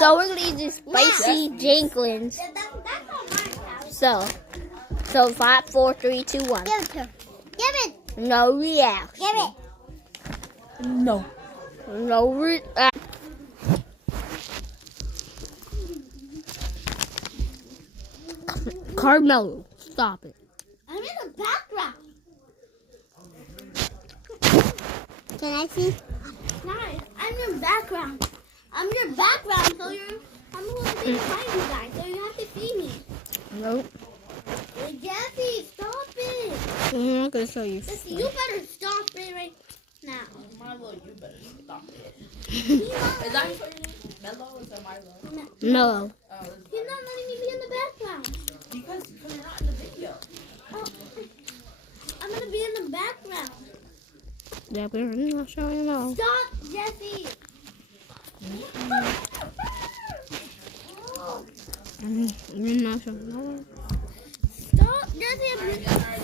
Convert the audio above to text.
So we're gonna do spicy Jinklins. That's not my house. So 5, 4, 3, 2, 1. Give it to him. Give it. No reaction. Give it. No. No reaction. Carmelo, stop it. I'm in the background. Can I see? Nice. I'm your background. I'm your background, so I'm going to be behind you guys, so you have to see me. Nope. Hey, Jesse, stop it. I'm not gonna show you. Jesse, you better stop it right now. Milo, you better stop it. Is that your name? Mello or is that Milo? No. Oh, He's not letting me be in the background. because you're not in the video. Oh, I'm going to be in the background. Yeah, but I'm not showing you now. Stop, Jesse. I'm not showing you now. Stop, Jesse.